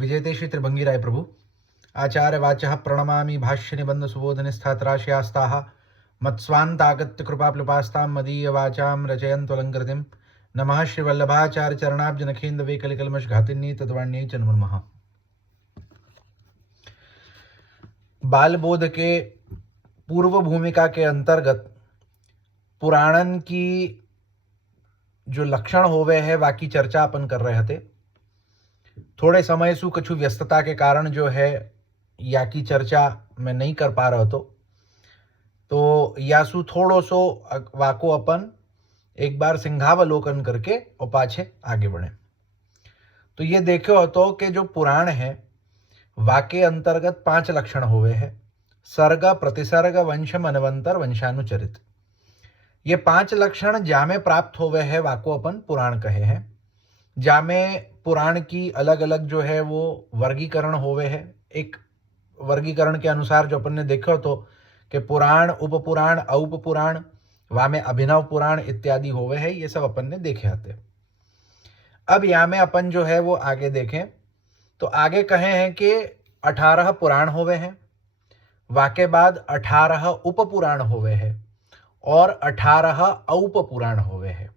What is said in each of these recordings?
विजयते श्री त्रिभंगी राय प्रभु आचार्य वाचः प्रणमामि भाष्य निबंध सुबोधन स्थात्राशयास्ताः मत्स्वान्तागत्य कृपाप्लुपास्तां मदीय वाचां रचयन्त्वलङ्कृतिं नमः श्री वल्लभाचार्य चरणाब्ज नखेन्द्र वेकलिकल्मष घातिन्नी तद्वाण्यै च नमः। बाल बोध के पूर्व भूमिका के अंतर्गत पुराणन की जो लक्षण होवे है वाकी चर्चा अपन कर रहे थे। थोड़े समय सु कछु व्यस्तता के कारण जो है या की चर्चा मैं नहीं कर पा रहा तो यासु थोड़ो सो वाको अपन एक बार सिंहावलोकन करके और पाछे आगे बढ़े। तो ये देखो तो कि जो पुराण है वाके अंतर्गत 5 लक्षण हुए हैं। सर्ग, प्रतिसर्ग, वंश, मनवंतर, वंशानुचरित। ये 5 लक्षण जामे प्राप्त हुए हैं वाको अपन पुराण कहे हैं। जामे पुराण की अलग अलग जो है वो वर्गीकरण हुए हैं। एक वर्गीकरण के अनुसार जो अपन ने देखा तो कि पुराण, उपपुराण, औपपुराण, वामे अभिनव पुराण इत्यादि हुए हैं। ये सब अपन ने देखे आते। अब यहाँ में अपन जो है वो आगे देखें तो आगे कहे हैं कि 18 पुराण हुए हैं, वाके बाद 18 उपपुराण हुए हैं और 18 औपपुराण हुए हैं।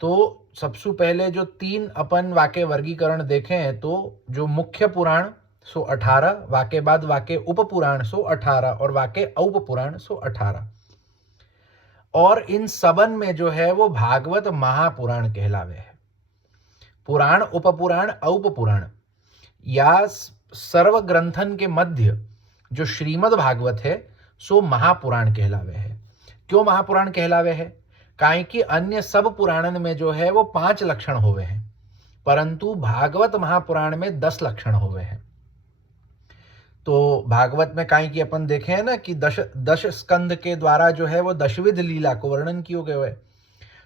तो सबसे पहले जो 3 अपन वाके वर्गीकरण देखे हैं तो जो मुख्य पुराण सो 18, वाके बाद वाके उपपुराण सो 18 और वाके औपपुराण सो 18। और इन सबन में जो है वो भागवत महापुराण कहलावे है। पुराण, उपपुराण, औपपुराण या सर्व ग्रंथन के मध्य जो श्रीमद् भागवत है सो महापुराण कहलावे है। क्यों महापुराण कहलावे है? काहे कि अन्य सब पुराणन में जो है वो 5 लक्षण हुए हैं, परंतु भागवत महापुराण में 10 लक्षण हुए हैं। तो भागवत में काहे कि अपन देखे हैं ना कि दश स्कंद के द्वारा जो है वो दशविध लीला को वर्णन किए गए है।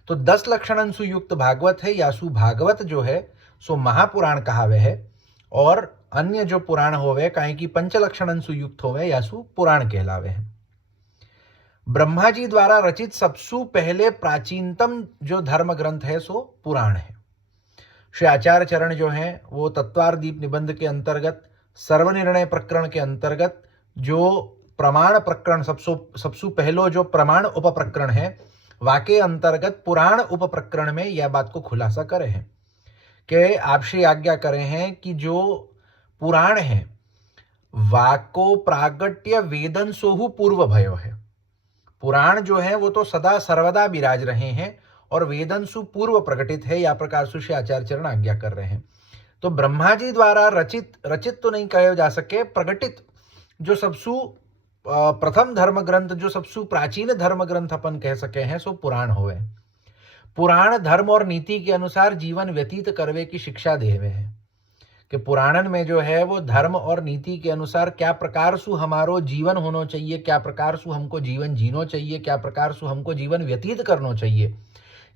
तो 10 लक्षणन सुयुक्त भागवत है यासु भागवत जो है सो महापुराण कहावे है। और अन्य जो पुराण होवे काहे कि 5 लक्षणन सुयुक्त होवे यासु पुराण कहलावे हैं। ब्रह्मा जी द्वारा रचित सबसे पहले प्राचीनतम जो धर्म ग्रंथ है सो पुराण है। श्री आचार्य चरण जो है वो तत्वार्दीप निबंध के अंतर्गत सर्वनिर्णय प्रकरण के अंतर्गत जो प्रमाण प्रकरण सबसे पहलो जो प्रमाण उप प्रकरण है वाके अंतर्गत पुराण उप प्रकरण में यह बात को खुलासा करे हैं कि आपसे आज्ञा करे हैं कि जो पुराण है वाको प्रागट्य वेदन सोहु पूर्व भयो है। पुराण जो है वो तो सदा सर्वदा विराज रहे हैं और वेदन सु पूर्व प्रकटित है, या प्रकार से आचार्य चरण आज्ञा कर रहे हैं। तो ब्रह्मा जी द्वारा रचित तो नहीं कहे जा सके, प्रकटित जो सबसु प्रथम धर्म ग्रंथ, जो सबसु प्राचीन धर्म ग्रंथ अपन कह सके हैं सो पुराण हुए। पुराण धर्म और नीति के अनुसार जीवन व्यतीत करवे की शिक्षा देवे हैं कि पुराणन में जो है वो धर्म और नीति के अनुसार क्या प्रकार सु हमारो जीवन होना चाहिए, क्या प्रकार सु हमको जीवन जीनो चाहिए, क्या प्रकार सु हमको जीवन व्यतीत करना चाहिए,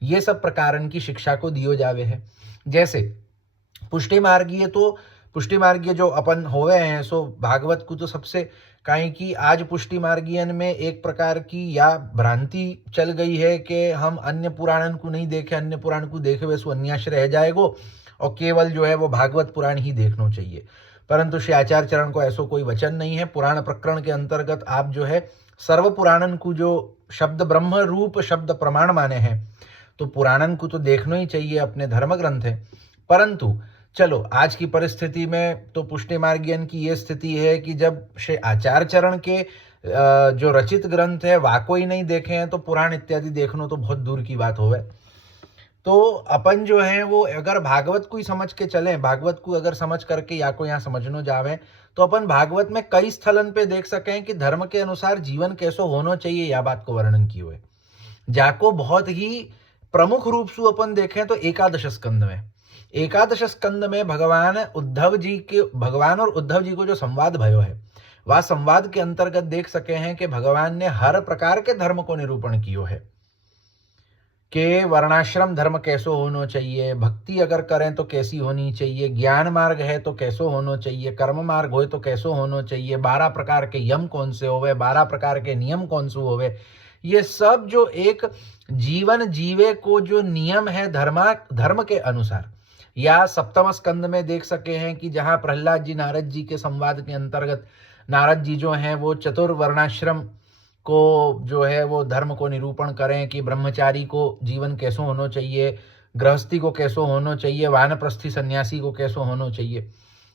ये सब प्रकारन की शिक्षा को दियो जावे है। जैसे पुष्टि मार्गीय, तो पुष्टि मार्गीय जो अपन होवे हैं सो भागवत को तो सबसे काहे कि आज पुष्टि मार्गीयन में एक प्रकार की या भ्रांति चल गई है कि हम अन्य पुराणन को नहीं देखे, अन्य पुराण को देखे हुए सो अन्याश रह जाएगो और केवल जो है वो भागवत पुराण ही देखना चाहिए। परंतु श्री आचार्य चरण को ऐसा कोई वचन नहीं है। पुराण प्रकरण के अंतर्गत आप जो है सर्व पुराणन को जो शब्द ब्रह्म रूप शब्द प्रमाण माने हैं तो पुराणन को तो देखना ही चाहिए, अपने धर्म ग्रंथ है। परंतु चलो आज की परिस्थिति में तो पुष्टि मार्गीयन की ये स्थिति है कि जब श्री आचार्य चरण के जो रचित ग्रंथ है वाको ही नहीं देखे हैं तो पुराण इत्यादि देखना तो बहुत दूर की बात होवे। तो अपन जो है वो अगर भागवत को ही समझ के चलें, भागवत को अगर समझ करके या को यहाँ समझनो जावे तो अपन भागवत में कई स्थलन पे देख सकें कि धर्म के अनुसार जीवन कैसो होना चाहिए, या बात को वर्णन किए हुए। जाको बहुत ही प्रमुख रूप से अपन देखें तो एकादश स्कंद में भगवान और उद्धव जी को जो संवाद भयो है वह संवाद के अंतर्गत देख सके हैं कि भगवान ने हर प्रकार के धर्म को निरूपण किया है कि वर्णाश्रम धर्म कैसो होना चाहिए, भक्ति अगर करें तो कैसी होनी चाहिए, ज्ञान मार्ग है तो कैसो होना चाहिए, कर्म मार्ग हो तो कैसो होना चाहिए, 12 प्रकार के यम कौन से होवे, 12 प्रकार के नियम कौन से होवे। ये सब जो एक जीवन जीवे को जो नियम है धर्म के अनुसार, या सप्तम स्कंद में देख सके हैं कि जहाँ प्रहलाद जी नारद जी के संवाद के अंतर्गत नारद जी जो हैं वो चतुर्वर्णाश्रम को जो है वो धर्म को निरूपण करें कि ब्रह्मचारी को जीवन कैसो होना चाहिए, गृहस्थी को कैसो होना चाहिए, वानप्रस्थी सन्यासी को कैसो होना चाहिए।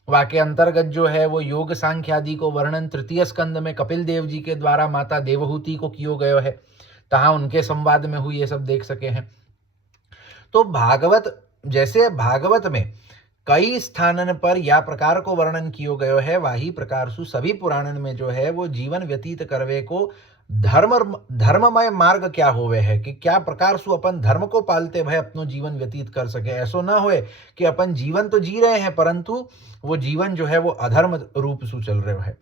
वाक्य अंतर्गत जो है वो योग सांख्य आदि को वर्णन तृतीय स्कंद में कपिल देव जी के द्वारा माता देवहूति को कियो गयो है, तहाँ उनके संवाद में हुई ये सब देख सके हैं। तो भागवत, जैसे भागवत में कई स्थानन पर या प्रकार को वर्णन कियो गयो है, वाही प्रकार सु सभी पुराणन में जो है वो जीवन व्यतीत करवे को धर्ममय मार्ग क्या होवे है, कि क्या प्रकार सु अपन धर्म को पालते भय अपनो जीवन व्यतीत कर सके। ऐसो ना होए कि अपन जीवन तो जी रहे हैं परंतु वो जीवन जो है वो अधर्म रूप सु चल रहे है।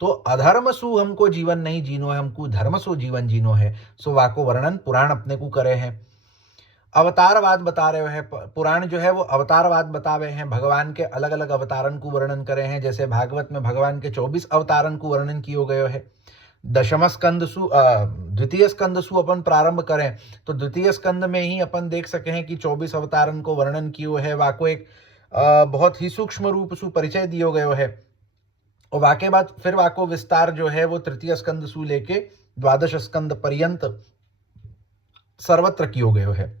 तो अधर्म सु हमको जीवन नहीं जीनो है, हमको धर्म सु जीवन जीनो है। सो वाको वर्णन पुराण अपने को करे हैं। अवतारवाद बता रहे हैं पुराण जो है वो अवतारवाद बतावे हैं, भगवान के अलग अलग अवतारन को वर्णन करे हैं। जैसे भागवत में भगवान के 24 अवतारन को वर्णन कियो गयो है। दशम स्कंद सु द्वितीय स्कंद सु अपन प्रारंभ करें तो द्वितीय स्कंद में ही अपन देख सके हैं कि 24 अवतारन को वर्णन कियो है। वाको एक बहुत ही सूक्ष्म रूप सु परिचय दियो गयो है। और वाके बाद फिर वाको विस्तार जो है वो तृतीय स्कंद सु लेके द्वादश स्कंद पर्यंत सर्वत्र कियो गयो है।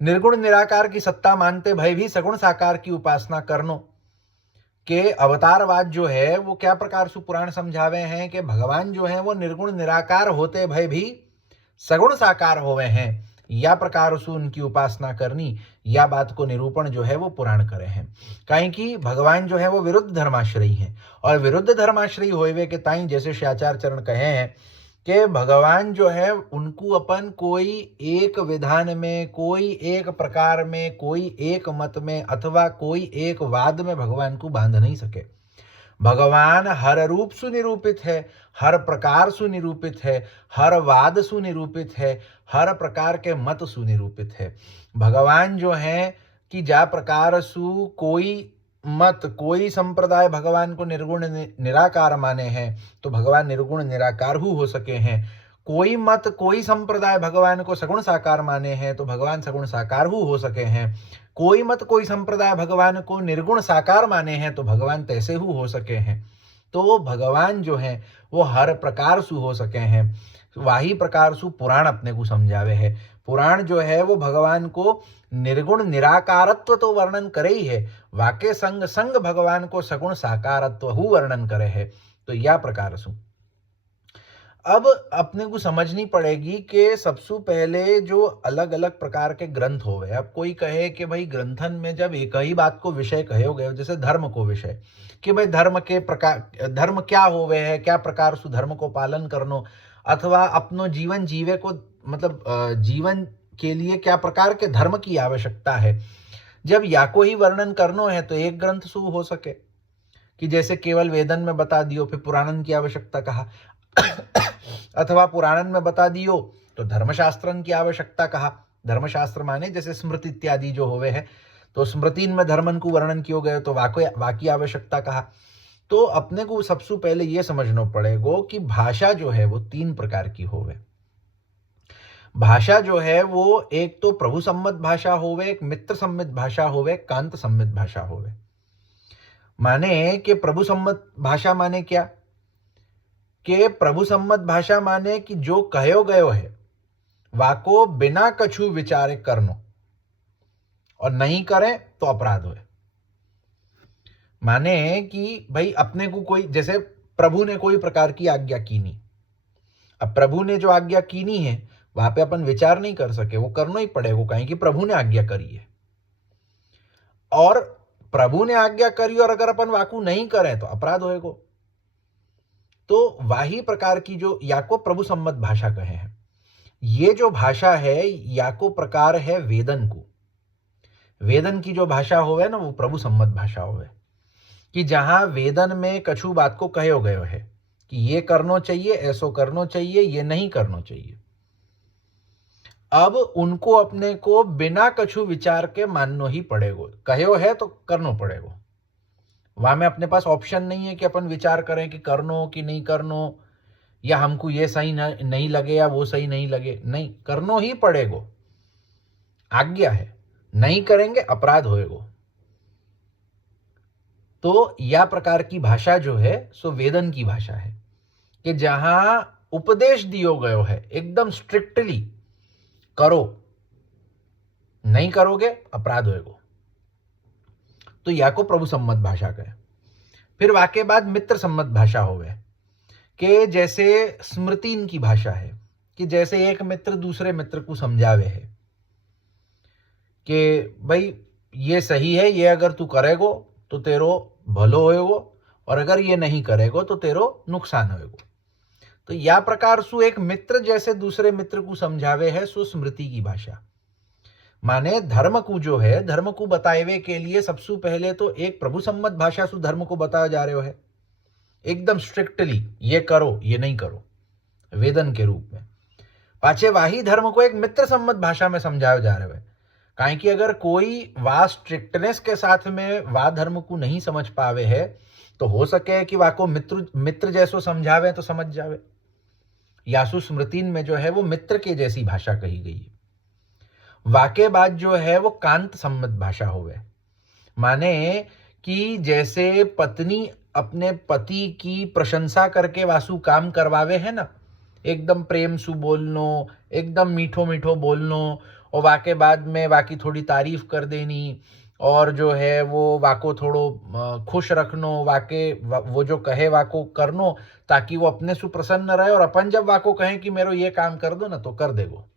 निर्गुण निराकार की सत्ता मानते भय भी सगुण साकार की उपासना करनो के अवतारवाद जो है वो क्या प्रकार से पुराण समझावे हैं कि भगवान जो है वो निर्गुण निराकार होते भय भी सगुण साकार होवे हैं, या प्रकार से उनकी उपासना करनी, या बात को निरूपण जो है वो पुराण करे हैं। कहीं कि भगवान जो है वो विरुद्ध धर्माश्रयी हैं, और विरुद्ध धर्माश्रयी होवे के ताई जैसे श्याचार चरण कहे हैं कि भगवान जो है उनको अपन कोई एक विधान में, कोई एक प्रकार में, कोई एक मत में अथवा कोई एक वाद में भगवान को बांध नहीं सके। भगवान हर रूप सुनिरूपित है, हर प्रकार सुनिरूपित है, हर वाद सुनिरूपित है, हर प्रकार के मत सुनिरूपित है। भगवान जो है कि जा प्रकार सु कोई मत, कोई संप्रदाय भगवान को निर्गुण निराकार माने हैं तो भगवान निर्गुण निराकार हो सके हैं। कोई मत, कोई संप्रदाय भगवान को सगुण साकार माने हैं तो भगवान सगुण साकार हो सके हैं। कोई मत, कोई संप्रदाय भगवान को निर्गुण साकार माने हैं तो भगवान तैसे हो सके हैं। तो भगवान जो है वो हर प्रकार सु हो सके हैं। वाही प्रकार सु पुराण अपने को समझावे है। पुराण जो है वो भगवान को निर्गुण निराकारत्व तो वर्णन करे ही है, वाके संग संग भगवान को सगुण साकारत्व हु वर्णन करे है। तो यह प्रकार सु अब अपने को समझनी पड़ेगी कि सबसे पहले जो अलग अलग प्रकार के ग्रंथ हो गए। अब कोई कहे कि भाई ग्रंथन में जब एक ही बात को विषय कहे हो गए, जैसे धर्म को विषय, कि भाई धर्म के प्रकार, धर्म क्या हो गए है, क्या प्रकार से धर्म को पालन करनो, अथवा अपनो जीवन जीवे को, मतलब जीवन के लिए क्या प्रकार के धर्म की आवश्यकता है। जब या को ही वर्णन करनो है तो एक ग्रंथ सु हो सके, कि जैसे केवल वेदन में बता दियो फिर पुराणन की आवश्यकता कहा, अथवा पुराणन में बता दियो तो धर्मशास्त्रन की आवश्यकता कहा। धर्मशास्त्र माने जैसे स्मृति इत्यादि जो होवे है, तो स्मृति में धर्मन को वर्णन कियो गए तो वाकी आवश्यकता कहा। तो अपने को सबसे पहले ये समझना पड़ेगा कि भाषा जो है वो 3 प्रकार की होवे। भाषा जो है वो एक तो प्रभु सम्मत भाषा होवे, एक मित्र सम्मत भाषा होवे, कांत सम्मत भाषा होवे। माने कि प्रभु सम्मत भाषा माने क्या, कि प्रभु सम्मत भाषा माने कि जो कहो गयो है वाको बिना कछु विचारे करनो, और नहीं करें तो अपराध होए। माने कि भाई अपने को कोई, जैसे प्रभु ने कोई प्रकार की आज्ञा कीनी, अब प्रभु ने जो आज्ञा कीनी है वहां पे अपन विचार नहीं कर सके, वो करना ही पड़ेगा, कहीं कि प्रभु ने आज्ञा करी है। और प्रभु ने आज्ञा करी और अगर अपन वाकू नहीं करें तो अपराध होएगा। तो वाही प्रकार की जो याको प्रभु सम्मत भाषा कहे हैं, ये जो भाषा है याको प्रकार है वेदन को। वेदन की जो भाषा होवे ना वो प्रभु सम्मत भाषा होवे, कि जहां वेदन में कछु बात को कहो गयो है कि ये करना चाहिए, ऐसो करना चाहिए, ये नहीं करना चाहिए। अब उनको अपने को बिना कछु विचार के मानना ही पड़ेगा। कहो है तो करना पड़ेगा। वहां में अपने पास ऑप्शन नहीं है कि अपन विचार करें कि करनो कि नहीं करनो, या हमको ये सही नहीं लगे या वो सही नहीं लगे। नहीं, करनो ही पड़ेगा, आज्ञा है। नहीं करेंगे अपराध होएगो। तो यह प्रकार की भाषा जो है सो वेदन की भाषा है कि जहां उपदेश दियो गयो है एकदम स्ट्रिक्टली करो, नहीं करोगे अपराध होएगो। तो या को प्रभु सम्मत भाषा कहे। फिर वाके बाद मित्र सम्मत भाषा होवे कि जैसे स्मृतिन की भाषा है कि जैसे एक मित्र दूसरे मित्र को समझावे है कि भाई ये सही है, ये अगर तू करेगो तो तेरो भलो होएगो और अगर ये नहीं करेगो तो तेरो नुकसान होएगो। तो या प्रकार सु एक मित्र जैसे दूसरे मित्र को समझावे है सो स्मृति की भाषा। माने धर्म को जो है, धर्म को बतावे के लिए सबसे पहले तो एक प्रभु सम्मत भाषा सु धर्म को बताया जा रहे है एकदम स्ट्रिक्टली, ये करो ये नहीं करो, वेदन के रूप में। पाछे वाही धर्म को एक मित्र सम्मत भाषा में समझाया जा रहा है। काहे कि अगर कोई वा स्ट्रिक्टनेस के साथ में वा धर्म को नहीं समझ पावे है तो हो सके कि वाको मित्र मित्र जैसो समझावे तो समझ जावे। यासु स्मृतिन में जो है वो मित्र के जैसी भाषा कही गई है। वाके बाद जो है वो कांत सम्मत भाषा होवे, माने कि जैसे पत्नी अपने पति की प्रशंसा करके वासु काम करवावे है ना, एकदम प्रेम सु बोलनो, एकदम मीठो मीठो बोलनो और वाके बाद में वाकी थोड़ी तारीफ कर देनी और जो है वो वाको थोड़ो खुश रखनो, वाके वो जो कहे वाको करनो ताकि वो अपने सु प्रसन्न रहे और अपन जब वाको कहें कि मेरे ये काम कर दो ना तो कर देगो।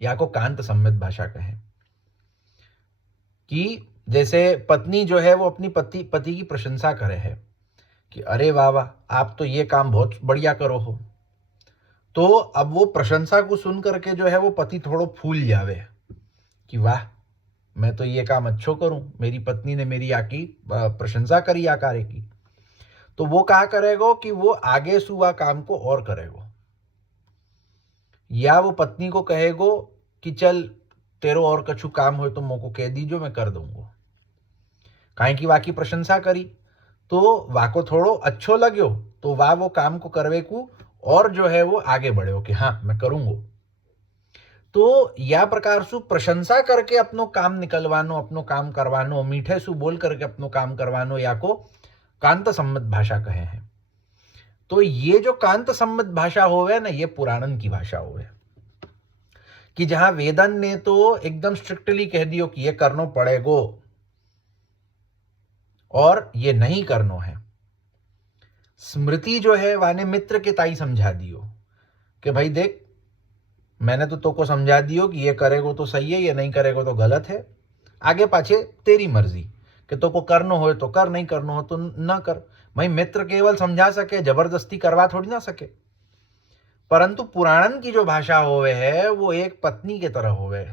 या को कांत सम्मत भाषा कहें कि जैसे पत्नी जो है वो अपनी पति की प्रशंसा करे है कि अरे वाह वाह आप तो ये काम बहुत बढ़िया करो हो। तो अब वो प्रशंसा को सुन करके जो है वो पति थोड़ो फूल जावे कि वाह मैं तो ये काम अच्छो करूं, मेरी पत्नी ने मेरी आकी प्रशंसा करी आ कार्य की। तो वो कहा करेगो कि वो आगे सुआ काम को और करेगो, या वो पत्नी को कहेगो कि चल तेरो और कछु काम हो तो मोको कह दीजो मैं कर दूंगो। काहे की वाकी प्रशंसा करी तो वाको थोड़ो अच्छो लग्यो तो वाह वो काम को करवे को और जो है वो आगे बढ़े हो कि हाँ मैं करूंगो। तो या प्रकार सु प्रशंसा करके अपनो काम निकलवानो, अपनो काम करवानो, मीठे सु बोल करके अपनो काम करवानो या को कांत सम्मत भाषा कहे हैं। तो ये जो कांत सम्मत भाषा होवे ना ये पुराणन की भाषा होवे कि जहां वेदन ने तो एकदम स्ट्रिक्टली कह दियो कि ये करनो पड़ेगो और ये नहीं करनो है। स्मृति जो है वाने मित्र के ताई समझा दियो कि भाई देख मैंने तो तोको समझा दियो कि ये करेगो तो सही है, ये नहीं करेगो तो गलत है, आगे पाछे तेरी मर्जी कि तोको करनो हो तो कर, नहीं करनो हो तो ना कर। भाई मित्र केवल समझा सके, जबरदस्ती करवा थोड़ी ना सके। परंतु पुराणन की जो भाषा होवे है वो एक पत्नी के तरह होवे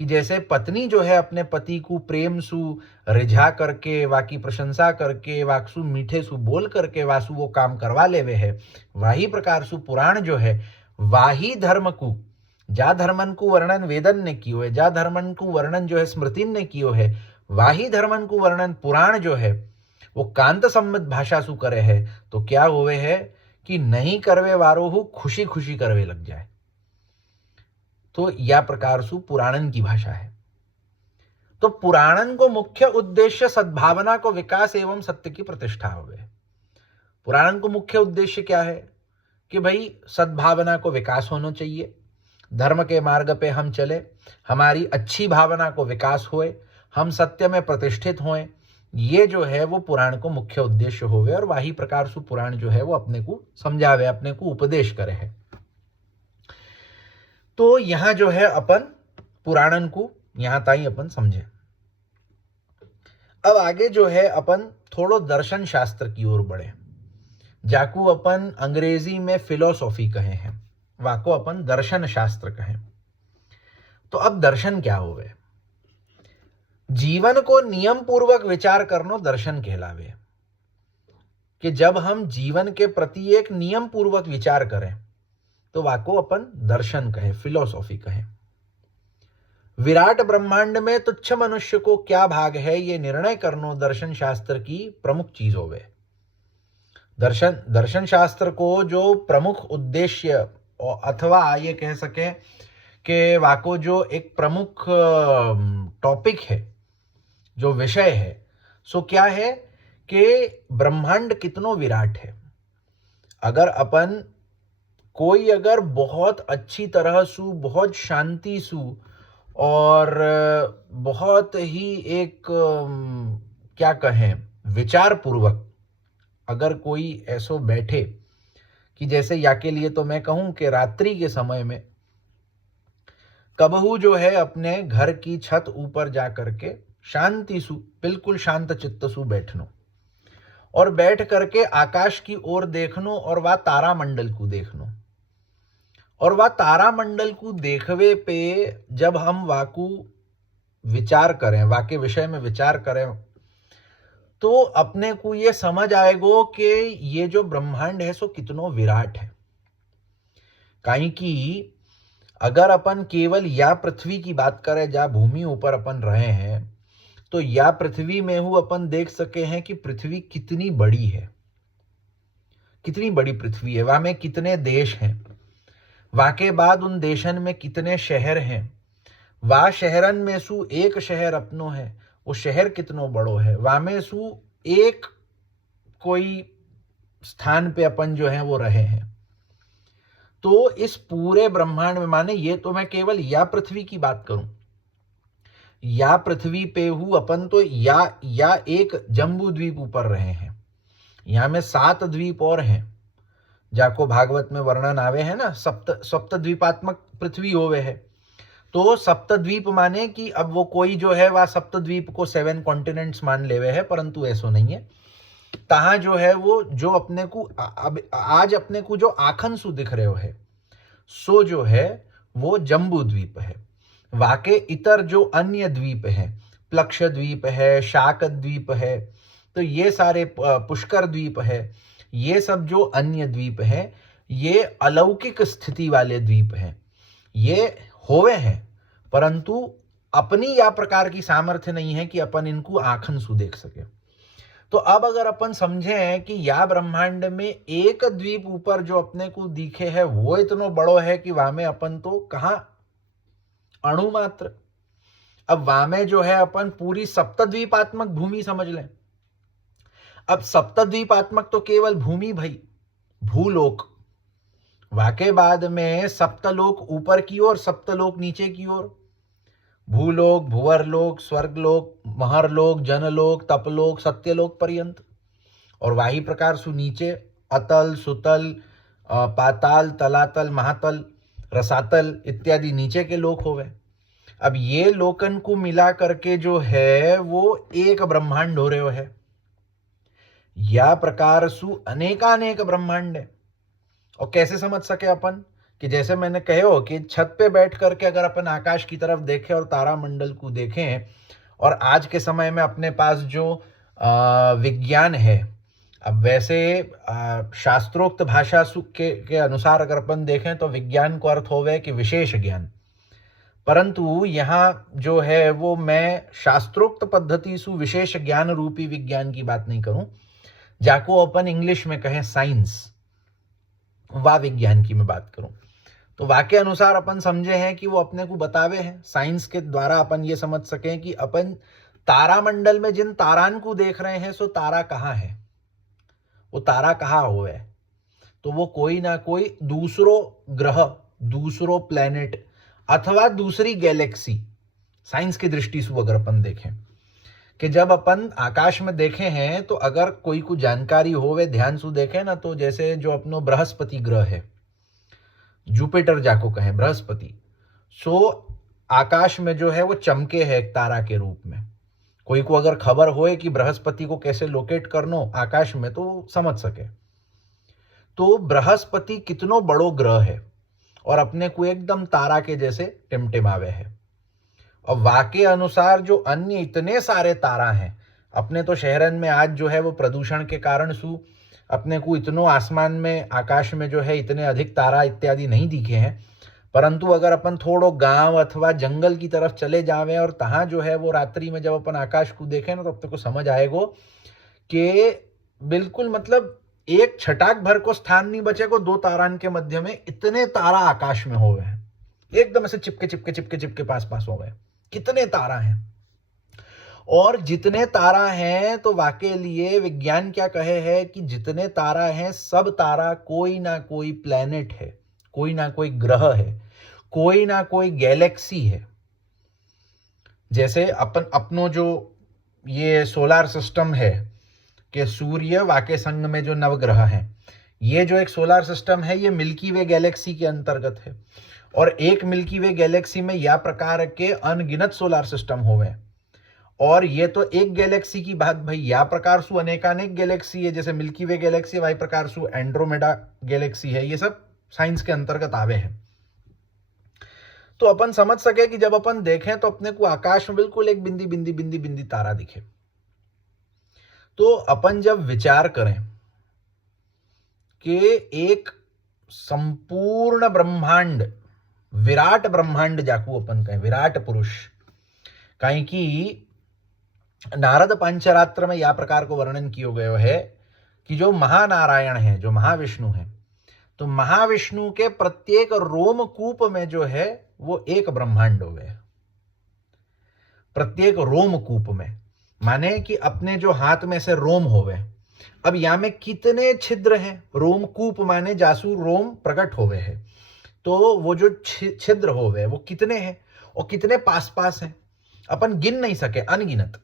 कि जैसे पत्नी जो है अपने पति को प्रेम सु रिझा करके वाकी प्रशंसा करके वाकसु मीठे सु बोल करके वासु वो काम करवा लेवे है, वही प्रकार सु पुराण जो है वाही धर्म को, जा धर्मन को वर्णन वेदन ने कियो है, जा धर्मन को वर्णन जो है स्मृतिन ने कियो है, वाही धर्मन को वर्णन पुराण जो है वो कांत सम्मत भाषा सु करे है। तो क्या हुए है कि नहीं करवे वारो हु खुशी खुशी करवे लग जाए। तो यह प्रकार सु पुराणन की भाषा है। तो पुराणन को मुख्य उद्देश्य सद्भावना को विकास एवं सत्य की प्रतिष्ठा हो गए। पुराणन को मुख्य उद्देश्य क्या है कि भाई सद्भावना को विकास होना चाहिए, धर्म के मार्ग पे हम चले, हमारी अच्छी भावना को विकास होए, हम सत्य में प्रतिष्ठित होएं, ये जो है वो पुराण को मुख्य उद्देश्य होवे और वही प्रकार से पुराण जो है वो अपने को समझावे, अपने को उपदेश करे है। तो यहां जो है अपन पुराणन को यहां ताई अपन समझे। अब आगे जो है अपन थोड़ो दर्शन शास्त्र की ओर बढ़े, जाकू अपन अंग्रेजी में फिलोसॉफी कहे हैं, वाको अपन दर्शन शास्त्र कहें। तो अब दर्शन क्या होवे? जीवन को नियम पूर्वक विचार करनो दर्शन कहलावे कि जब हम जीवन के प्रति एक नियम पूर्वक विचार करें तो वाको अपन दर्शन कहें, फिलोसॉफी कहें। विराट ब्रह्मांड में तुच्छ मनुष्य को क्या भाग है ये निर्णय करनो दर्शन शास्त्र की प्रमुख चीज होवे। दर्शन शास्त्र को जो प्रमुख उद्देश्य अथवा ये कह सके कि वाको जो एक प्रमुख टॉपिक है, जो विषय है, सो क्या है कि ब्रह्मांड कितनो विराट है। अगर अपन कोई अगर बहुत अच्छी तरह सु, बहुत शांति सु और बहुत ही एक क्या कहें विचार पूर्वक अगर कोई ऐसो बैठे कि जैसे या के लिए तो मैं कहूं कि रात्रि के समय में कबहू जो है अपने घर की छत ऊपर जा करके शांति सु, बिल्कुल शांत चित्त सु बैठनो और बैठ करके आकाश की ओर देखनो और वह तारा मंडल को देखनो और वह तारा मंडल को देखवे पे जब हम वाकू विचार करें, वाके विषय में विचार करें, तो अपने को ये समझ आएगो कि ये जो ब्रह्मांड है सो कितनो विराट है। काई कि अगर अपन केवल या पृथ्वी की बात करें, जहाँ भूमि ऊपर अपन रहे हैं, तो या पृथ्वी में हूं अपन देख सके हैं कि पृथ्वी कितनी बड़ी है, कितनी बड़ी पृथ्वी है। वहां में कितने देश हैं, वहां के बाद उन देशन में कितने शहर हैं, वह शहरन में सु एक शहर अपनो है, वो शहर कितनो बड़ो है, वहां में सु एक कोई स्थान पे अपन जो है वो रहे हैं। तो इस पूरे ब्रह्मांड में, माने ये तो मैं केवल या पृथ्वी की बात करूं, या पृथ्वी पे हूं अपन तो या एक जम्बू द्वीप ऊपर रहे हैं, यहां में 7 द्वीप और हैं, जाको भागवत में वर्णन आवे है ना, सप्त द्वीपात्मक पृथ्वी होवे है। तो सप्तद्वीप माने कि अब वो कोई जो है वह सप्तद्वीप को 7 कॉन्टिनेंट्स मान लेवे है, परंतु ऐसो नहीं है। तहां जो है वो जो अपने को अब आज अपने को जो आखन सु दिख रहे हो है, सो जो है वो जम्बू द्वीप है। वाके इतर जो अन्य द्वीप हैं, प्लक्ष द्वीप है, शाक द्वीप है, तो ये सारे पुष्कर द्वीप है, ये सब जो अन्य द्वीप हैं, ये अलौकिक स्थिति वाले द्वीप हैं। ये होवे हैं, परंतु अपनी या प्रकार की सामर्थ्य नहीं है कि अपन इनको आंखन सु देख सके। तो अब अगर अपन समझें कि या ब्रह्मांड में एक द्वीप ऊपर जो अपने को दिखे है वो इतनो बड़ो है कि वहां में अपन तो कहां अणु मात्र। अब वहां में जो है अपन पूरी सप्तद्वीपात्मक भूमि समझ लें। अब सप्तद्वीपात्मक तो केवल भूमि भाई, भूलोक, वाके बाद में सप्तलोक ऊपर की ओर, सप्तलोक नीचे की ओर, भूलोक, भुवरलोक, स्वर्गलोक, महरलोक, जनलोक, तपलोक, सत्यलोक पर्यंत। और वाही प्रकार सु नीचे अतल, सुतल, पाताल, तलातल, महातल, रसातल इत्यादि नीचे के लोक होवे। अब ये लोकन को मिला करके जो है वो एक ब्रह्मांड हो रहे है। या प्रकार सु अनेकानेक ब्रह्मांड है। और कैसे समझ सके अपन कि जैसे मैंने कहो कि छत पे बैठ करके अगर अपन आकाश की तरफ देखें और तारामंडल को देखें, और आज के समय में अपने पास जो विज्ञान है, अब वैसे शास्त्रोक्त भाषा के अनुसार अगर अपन देखें तो विज्ञान को अर्थ होवे कि विशेष ज्ञान, परंतु यहाँ जो है वो मैं शास्त्रोक्त पद्धति सु विशेष ज्ञान रूपी विज्ञान की बात नहीं करूं, जाको अपन इंग्लिश में कहें साइंस, वा विज्ञान की मैं बात करूं। तो वाक्य अनुसार अपन समझे हैं कि वो अपने को बतावे हैं, साइंस के द्वारा अपन ये समझ सकें कि अपन तारामंडल में जिन तारान को देख रहे हैं सो तारा कहाँ है, वो तारा कहाँ हुआ है, तो वो कोई ना कोई दूसरो ग्रह, दूसरो प्लेनेट अथवा दूसरी गैलेक्सी। साइंस की दृष्टि से अगर अपन देखें कि जब अपन आकाश में देखे हैं तो अगर कोई को जानकारी होवे, ध्यान से देखें ना, तो जैसे जो अपनो बृहस्पति ग्रह है, जुपिटर जाको कहें बृहस्पति, सो आकाश में जो है वो चमके है एक तारा के रूप में। कोई को अगर खबर होए कि बृहस्पति को कैसे लोकेट करनो आकाश में तो समझ सके। तो बृहस्पति कितनो बड़ो ग्रह है और अपने को एकदम तारा के जैसे टिमटिमावे है। और वाके अनुसार जो अन्य इतने सारे तारा हैं, अपने तो शहरन में आज जो है वो प्रदूषण के कारण सु अपने को इतनो आसमान में, आकाश में जो है इतने अधिक तारा इत्यादि नहीं दिखे हैं, परंतु अगर अपन थोड़ो गांव अथवा जंगल की तरफ चले जावे और तहां जो है वो रात्रि में जब अपन आकाश को देखें ना, तो अपने को समझ आएगो कि बिल्कुल मतलब एक छटाक भर को स्थान नहीं बचेगो, 2 तारान के मध्य में इतने तारा आकाश में हो गए हैं। एकदम ऐसे चिपके चिपके चिपके चिपके पास पास हो गए। कितने तारा हैं, और जितने तारा हैं तो वाकई लिए विज्ञान क्या कहे है कि जितने तारा हैं सब तारा कोई ना कोई प्लेनेट है, कोई ना कोई ग्रह है, कोई ना कोई गैलेक्सी है। जैसे अपनो जो ये सोलार सिस्टम है कि सूर्य वाके संग में जो नवग्रह हैं, ये जो एक सोलार सिस्टम है ये मिल्की वे गैलेक्सी के अंतर्गत है। और एक मिल्की वे गैलेक्सी में या प्रकार के अनगिनत सोलार सिस्टम होवे। और ये तो एक गैलेक्सी की बात भाई, या प्रकार सु अनेकानेक गैलेक्सी है, जैसे मिल्की वे गैलेक्सी, वाई प्रकार सु एंड्रोमेडा गैलेक्सी है, ये सब साइंस के अंतर्गत आवे हैं। तो अपन समझ सके कि जब अपन देखें तो अपने को आकाश में बिल्कुल एक बिंदी बिंदी बिंदी बिंदी तारा दिखे। तो अपन जब विचार करें कि एक संपूर्ण ब्रह्मांड, विराट ब्रह्मांड जाकू अपन कहें, विराट पुरुष, कहीं की नारद पंचरात्र में या प्रकार को वर्णन किया गया है कि जो महानारायण है, जो महाविष्णु है, तो महाविष्णु के प्रत्येक रोमकूप में जो है वो एक ब्रह्मांड हो गया। प्रत्येक रोमकूप में माने कि अपने जो हाथ में से रोम होवे, अब यहां में कितने छिद्र हैं, रोमकूप माने जासू रोम प्रकट होवे है, तो वो जो छिद्र होवे वो कितने हैं और कितने पास पास हैं, अपन गिन नहीं सके, अनगिनत।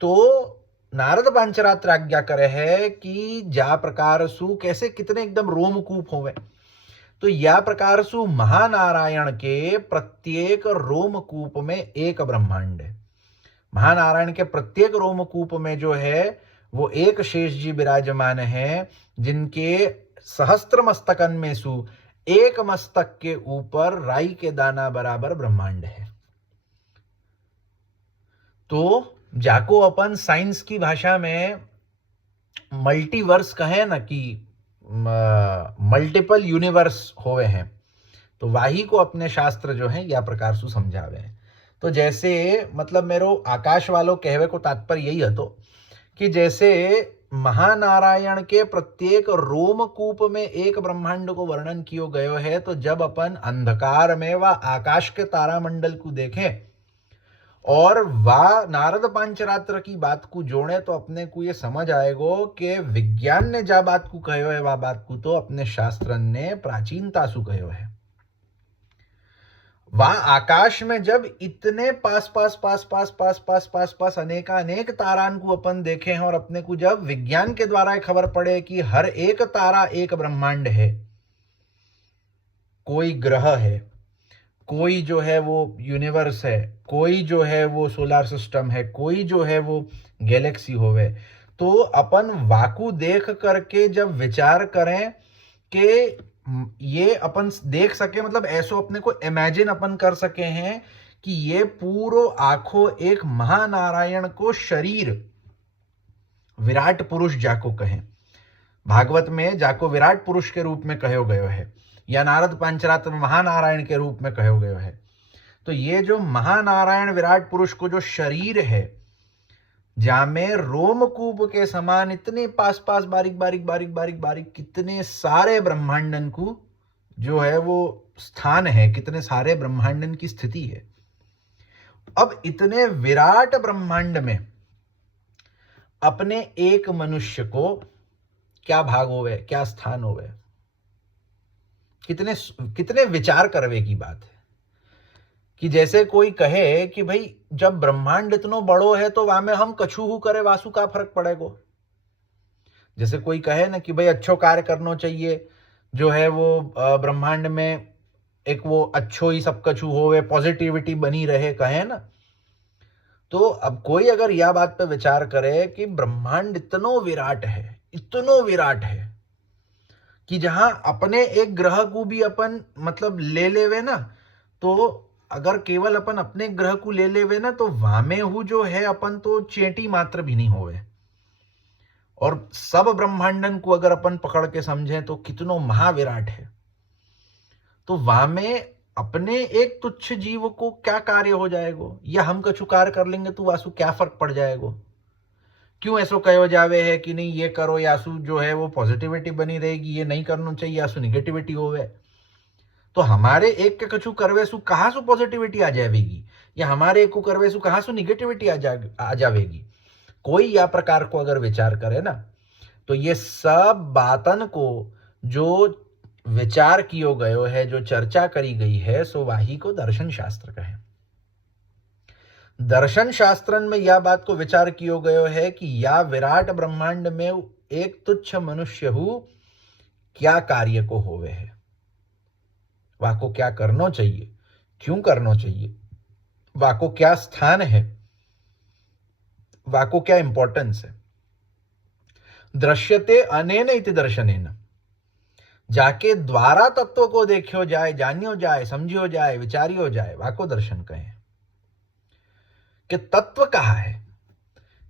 तो नारद पंचरात्र आज्ञा करे है कि जा प्रकार सु कैसे कितने एकदम रोमकूप होवे, तो या प्रकार सु महानारायण के प्रत्येक रोमकूप में एक ब्रह्मांड है। महानारायण के प्रत्येक रोमकूप में जो है वो एक शेष जी विराजमान है, जिनके सहस्त्र मस्तकन में सु एक मस्तक के ऊपर राई के दाना बराबर ब्रह्मांड है। तो जाको अपन साइंस की भाषा में मल्टीवर्स कहे ना, कि मल्टीपल यूनिवर्स होवे हैं, तो वाही को अपने शास्त्र जो है या प्रकार से समझावे हैं। तो जैसे मतलब मेरो आकाश वालों कहवे को तात्पर्य यही है तो कि जैसे महानारायण के प्रत्येक रोमकूप में एक ब्रह्मांड को वर्णन किया गयो है, तो जब अपन अंधकार में व आकाश के तारामंडल को देखें और वाह नारद पंचरात्र की बात को जोड़े, तो अपने को ये समझ आएगो कि विज्ञान ने जा बात को कहो है वह बात को तो अपने शास्त्र ने प्राचीनता सु कहो है। वह आकाश में जब इतने पास पास पास पास पास पास पास पास अनेकानेक तारान को अपन देखे हैं, और अपने को जब विज्ञान के द्वारा खबर पड़े कि हर एक तारा एक ब्रह्मांड है, कोई ग्रह है, कोई जो है वो यूनिवर्स है, कोई जो है वो सोलार सिस्टम है, कोई जो है वो गैलेक्सी होवे, तो अपन वाकू देख करके जब विचार करें कि ये अपन देख सके, मतलब ऐसो अपने को इमेजिन अपन कर सके हैं कि ये पूरो आंखों एक महानारायण को शरीर विराट पुरुष जाको कहें, भागवत में जाको विराट पुरुष के रूप में कहो गयो है, या नारद पंचरात्र में महानारायण के रूप में कहो गयो है। तो ये जो महानारायण विराट पुरुष को जो शरीर है, जामे रोमकूप के समान इतने पास पास बारीक बारीक बारीक बारीक बारीक कितने सारे ब्रह्मांडन को जो है वो स्थान है, कितने सारे ब्रह्मांडन की स्थिति है। अब इतने विराट ब्रह्मांड में अपने एक मनुष्य को क्या भाग होवे, क्या स्थान होवे, कितने कितने विचार करवे की बात है। कि जैसे कोई कहे कि भाई जब ब्रह्मांड इतनो बड़ो है तो वहां में हम कछू करे वासु का फर्क पड़ेगो। जैसे कोई कहे ना कि भाई अच्छो कार्य करना चाहिए, जो है वो ब्रह्मांड में एक वो अच्छो ही सब कछु होवे, पॉजिटिविटी बनी रहे कहे ना। तो अब कोई अगर यह बात पे विचार करे कि ब्रह्मांड इतनो विराट है, इतनो विराट है कि जहां अपने एक ग्रह को भी अपन मतलब ले लेवे ना, तो अगर केवल अपन अपने ग्रह को ले लेवे ना, तो वामे हु जो है अपन तो चेटी मात्र भी नहीं होवे। और सब ब्रह्मांडन को अगर अपन पकड़ के समझे तो कितनो महाविराट है। तो वामे अपने एक तुच्छ जीव को क्या कार्य हो जाएगो, या हम कछु कार्य कर लेंगे तो वासु क्या फर्क पड़ जाएगो। क्यों ऐसो कहो जावे है कि नहीं ये करो, यासु जो है वो पॉजिटिविटी बनी रहेगी, ये नहीं करना चाहिए यासु निगेटिविटी होवे। तो हमारे एक के कछु करवे सु कहाँ सु पॉजिटिविटी आ जाएगी, या हमारे एक को करवे सु कहाँ सु निगेटिविटी आ जाएगी। कोई या प्रकार को अगर विचार करे ना, तो ये सब बातन को जो विचार कियो गयो है, जो चर्चा करी गई है, सो वाही को दर्शन शास्त्र कहे। दर्शन शास्त्रन में यह बात को विचार कियो गयो है कि या विराट ब्रह्मांड में एक तुच्छ मनुष्य हु क्या कार्य को होवे है, वाको क्या करना चाहिए, क्यों करना चाहिए, वाको क्या स्थान है, वाको क्या इंपॉर्टेंस है। दृश्यते अनेन इति दर्शनेन, जाके द्वारा तत्व को देखियो जाए, जानियो जाए, समझियो जाए, विचारियो जाए, वाको दर्शन कहें। कि तत्व कहा है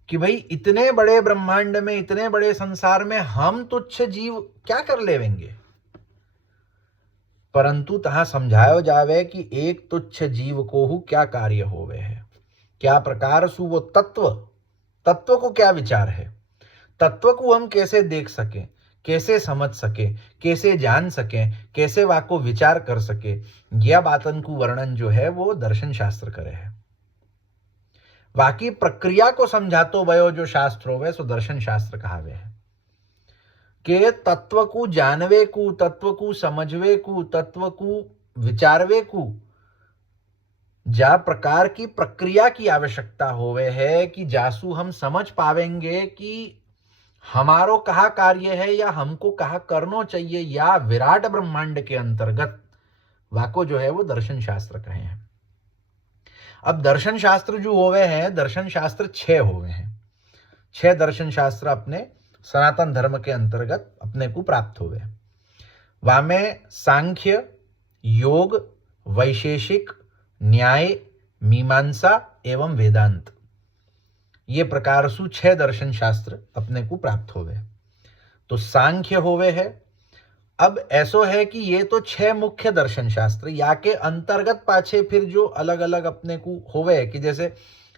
कि भाई इतने बड़े ब्रह्मांड में, इतने बड़े संसार में हम तुच्छ जीव क्या कर लेवेंगे, परंतु तहां समझायो जावे कि एक तुच्छ जीव को हु क्या कार्य होवे है, क्या प्रकार सु वो तत्व को क्या विचार है, तत्व को हम कैसे देख सके, कैसे समझ सके, कैसे जान सके, कैसे वाको विचार कर सके, यह बातन को वर्णन जो है वो दर्शन शास्त्र करे है। बाकी प्रक्रिया को समझातो भयो जो शास्त्र होवे सो दर्शन शास्त्र कहावे है। के तत्व को जानवे को, तत्व को समझवे को, तत्व को विचारवे को जा प्रकार की प्रक्रिया की आवश्यकता होवे है कि जासू हम समझ पावेंगे कि हमारो कहा कार्य है या हमको कहा करना चाहिए, या विराट ब्रह्मांड के अंतर्गत वाको जो है वो दर्शन शास्त्र कहे हैं। अब दर्शन शास्त्र जो होवे हैं, दर्शन शास्त्र 6 होवे हैं। 6 दर्शन शास्त्र अपने सनातन धर्म के अंतर्गत अपने को प्राप्त हुए। वामे सांख्य, योग, वैशेषिक, न्याय, मीमांसा एवं वेदांत, ये प्रकार सु 6 दर्शन शास्त्र अपने को प्राप्त होवे। तो सांख्य होवे है। अब ऐसो है कि ये तो 6 मुख्य दर्शन शास्त्र, या के अंतर्गत पाछे फिर जो अलग अलग अपने को होवे, कि जैसे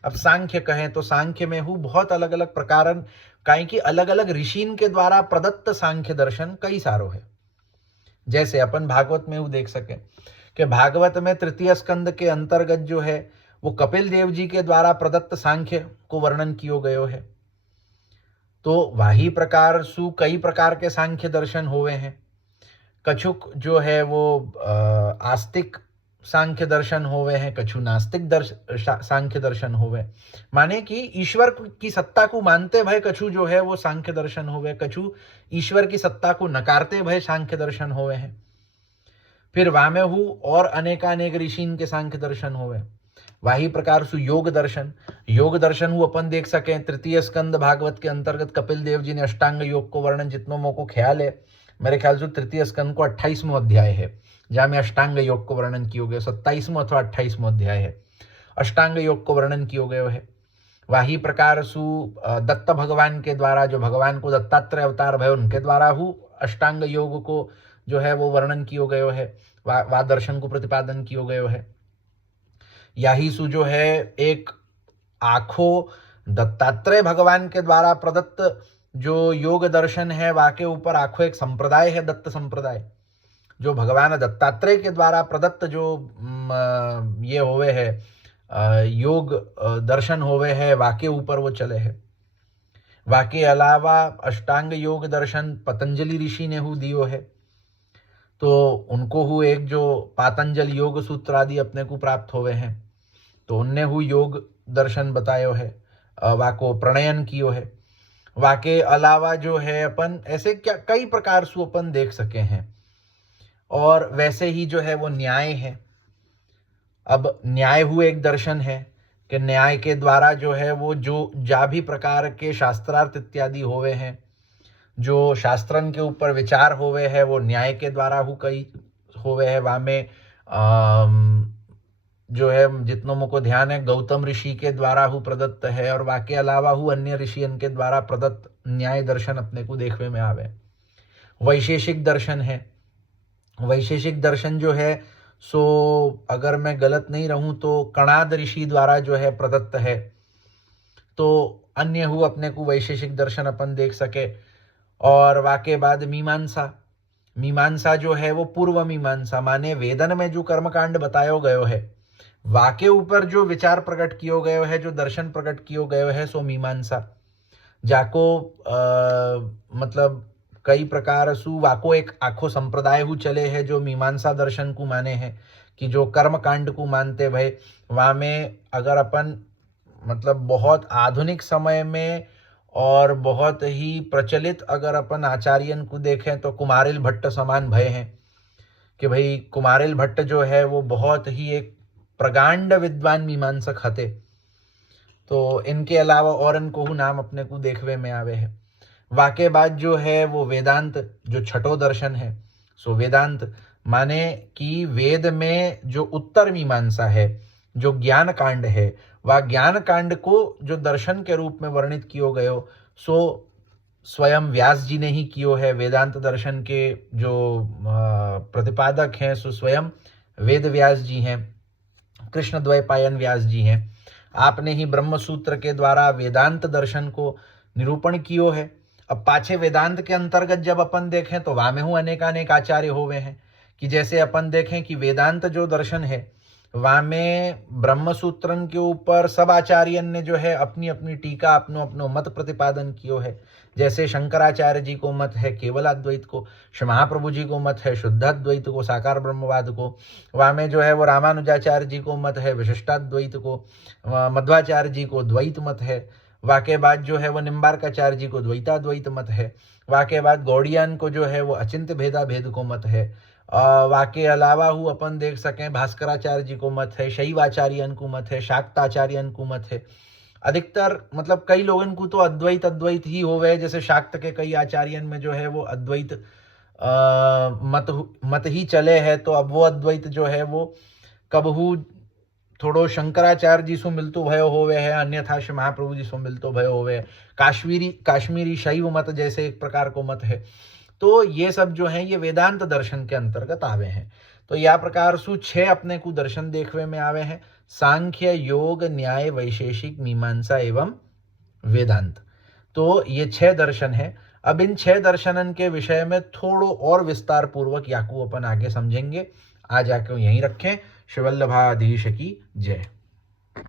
अब सांख्य कहें तो सांख्य में हूँ बहुत अलग अलग प्रकारन, काई कि अलग अलग ऋषिन के द्वारा प्रदत्त सांख्य दर्शन कई सारो है। जैसे अपन भागवत में हूँ देख सके कि भागवत में तृतीय स्कंद के अंतर्गत जो है वो कपिल देव जी के द्वारा प्रदत्त सांख्य को वर्णन कियो गयो है। तो वही प्रकार सु कई प्रकार के सांख्य दर्शन हुए हैं। कछुक जो है वो आस्तिक सांख्य दर्शन हुए हैं, कछु नास्तिक सांख्य दर्शन हुए, माने कि ईश्वर की सत्ता को मानते भय कछु जो है वो सांख्य दर्शन हुए, कछु ईश्वर की सत्ता को नकारते भय सांख्य दर्शन हुए हैं। फिर वामे हु और अनेकानेक ऋषिन के सांख्य दर्शन हुए। वही प्रकार सु योग दर्शन हु अपन देख सके तृतीय स्कंद भागवत के अंतर्गत कपिल देव जी ने अष्टांग योग को वर्णन, जितनों मोको ख्याल है, मेरे ख्याल से तृतीय स्कंद को 28वां अध्याय है जहां में अष्टांग योग को वर्णन किया गया। 27वां अथवा 28वां अध्याय है, अष्टांग योग को वर्णन किया गया है। वही प्रकार सु दत्त भगवान के द्वारा, जो भगवान को दत्तात्रेय अवतार भय, उनके द्वारा हु अष्टांग योग को जो है वो वर्णन किया गया है, वा दर्शन को प्रतिपादन किया गया है। यही सु जो है एक आखो दत्तात्रेय भगवान के द्वारा प्रदत्त जो योग दर्शन है, वाके ऊपर आखो एक संप्रदाय है, दत्त संप्रदाय, जो भगवान दत्तात्रेय के द्वारा प्रदत्त जो ये होवे है योग दर्शन होवे है, वाके ऊपर वो चले हैं। वाके अलावा अष्टांग योग दर्शन पतंजलि ऋषि ने हु दियो है, तो उनको हु एक जो पातंजल योग सूत्र आदि अपने को प्राप्त होवे हैं, तो उनने हु योग दर्शन बतायो है, वाको प्रणयन कियो है। वाके अलावा जो है अपन ऐसे क्या कई प्रकार से अपन देख सके हैं। और वैसे ही जो है वो न्याय है। अब न्याय हुए एक दर्शन है कि न्याय के द्वारा जो है वो जो जा भी प्रकार के शास्त्रार्थ इत्यादि होवे हैं, जो शास्त्रन के ऊपर विचार होवे है, वो न्याय के द्वारा हु कई होवे है। वहाँ में जो है जितनों मुझको ध्यान है गौतम ऋषि के द्वारा हु प्रदत्त है, और वाके अलावा हु अन्य ऋषियन के द्वारा प्रदत्त न्याय दर्शन अपने को देखने में आवे। वैशेषिक दर्शन है। वैशेषिक दर्शन जो है सो अगर मैं गलत नहीं रहूं तो कणाद ऋषि द्वारा जो है प्रदत्त है। तो अन्य हु अपने को वैशेषिक दर्शन अपन देख सके। और वाके बाद मीमांसा। मीमांसा जो है वो पूर्व मीमांसा, माने वेदन में जो कर्मकांड बतायो गयो है वाके ऊपर जो विचार प्रकट कियो गयो है, जो दर्शन प्रकट कियो गयो है, सो मीमांसा जाको मतलब कई प्रकार सु वाको एक आखो संप्रदाय हु चले है जो मीमांसा दर्शन को माने हैं कि जो कर्म कांड को मानते भाई वहाँ में अगर अपन मतलब बहुत आधुनिक समय में और बहुत ही प्रचलित अगर अपन आचार्यन को देखें तो कुमारिल भट्ट समान भय हैं कि भाई कुमारिल भट्ट जो है वो बहुत ही एक प्रगांड विद्वान मीमांसक हते। तो इनके अलावा और इनको नाम अपने को देखवे में आवे है। वाके बाद जो है वो वेदांत जो छठो दर्शन है, सो वेदांत माने कि वेद में जो उत्तर मीमांसा है, जो ज्ञान कांड है, वह ज्ञान कांड को जो दर्शन के रूप में वर्णित कियो गयो सो स्वयं व्यास जी ने ही कियो है। वेदांत दर्शन के जो प्रतिपादक हैं सो स्वयं वेद व्यास जी हैं, कृष्ण द्वैपायन व्यास जी हैं। आपने ही ब्रह्म सूत्र के द्वारा वेदांत दर्शन को निरूपण कियो है। अब पाछे वेदांत के अंतर्गत जब अपन देखें तो वहाँ में हूँ अनेकानेक आचार्य होवे हैं कि जैसे अपन देखें कि वेदांत जो दर्शन है वहाँ में ब्रह्म सूत्रन के ऊपर सब आचार्यन ने जो है अपनी अपनी टीका अपनो अपनो मत प्रतिपादन कियो है। जैसे शंकराचार्य जी को मत है केवलाद्वैत को, श्री महाप्रभु जी को मत है शुद्धाद्वैत को, साकार ब्रह्मवाद को। वहाँ में जो है वो रामानुजाचार्य जी को मत है विशिष्टाद्वैत को, मध्वाचार्य जी को द्वैत मत है। वाके बाद जो है वो निम्बार्काचार्य जी को द्वैताद्वैत मत है। वाके बाद गौड़ियन को जो है वो अचिंत्य भेदा भेद को मत है। वाके अलावा हूँ अपन देख सकें भास्कराचार्य जी को मत है, शैवाचार्यन को मत है, शाक्ताचार्यन को मत है। अधिकतर मतलब कई लोगन को तो अद्वैत अद्वैत ही होवे, जैसे शाक्त के कई आचार्यन में जो है वो अद्वैत मत ही चले है। तो अब वो अद्वैत जो है वो कबहू थोड़ो शंकराचार्य जी सु मिलतो भयो होवे है, अन्यथा श्री महाप्रभु जी सु मिलतो भयो होवे। काश्मीरी शैव मत जैसे एक प्रकार को मत है। तो ये सब जो है ये वेदांत दर्शन के अंतर्गत आवे हैं। तो या प्रकार सु 6 अपने को दर्शन देखवे में आवे हैं, सांख्य योग न्याय वैशेषिक मीमांसा एवं वेदांत। तो ये 6 दर्शन है। अब इन 6 दर्शनन के विषय में थोड़ो और विस्तार पूर्वक याकू अपन आगे समझेंगे। आज आके यहीं रखें। शिवल्लभाधीश की जय।